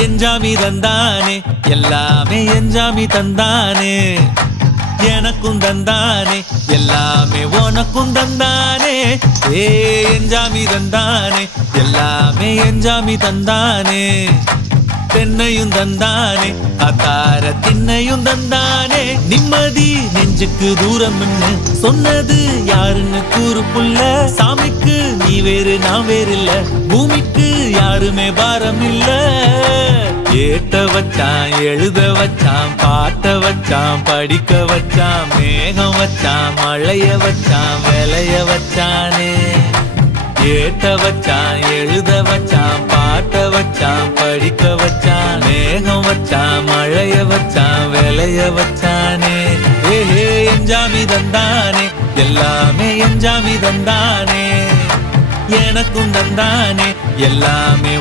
எஞ்சாமி தந்தானே எல்லாமே எஞ்சாமி தந்தானே எனக்கும் தந்தானே எல்லாமே உனக்கும் தந்தானே ஏ எஞ்சாமி தந்தானே எல்லாமே எஞ்சாமி தந்தானே தென்னையும் தந்தானே அத்தார திண்ணையும் தந்தானே நிம்மதி நெஞ்சுக்கு தூரம் சொன்னது யாருன்னு கூறு புள்ள சாமிக்கு நீ வேறு நான் வேறு இல்ல பூமிக்கு யாருமே பாரம் இல்ல ஏட்ட வச்சான் எழுத வச்சான் பாட்ட வச்சான் படிக்க வச்சான் மேகம் வச்சான் மழைய வச்சான் விளைய வச்சானே ஏட்ட வச்சான் எழுத வச்சான் பாட்ட வச்சான் படிக்க வச்சான் மேகம் வச்சான் மழைய வச்சான் விளைய வச்சானே ஏஹே எஞ்சாமி தந்தானே எல்லாமே எஞ்சாமி தந்தானே எனக்கும் தந்தானே எல்லாமே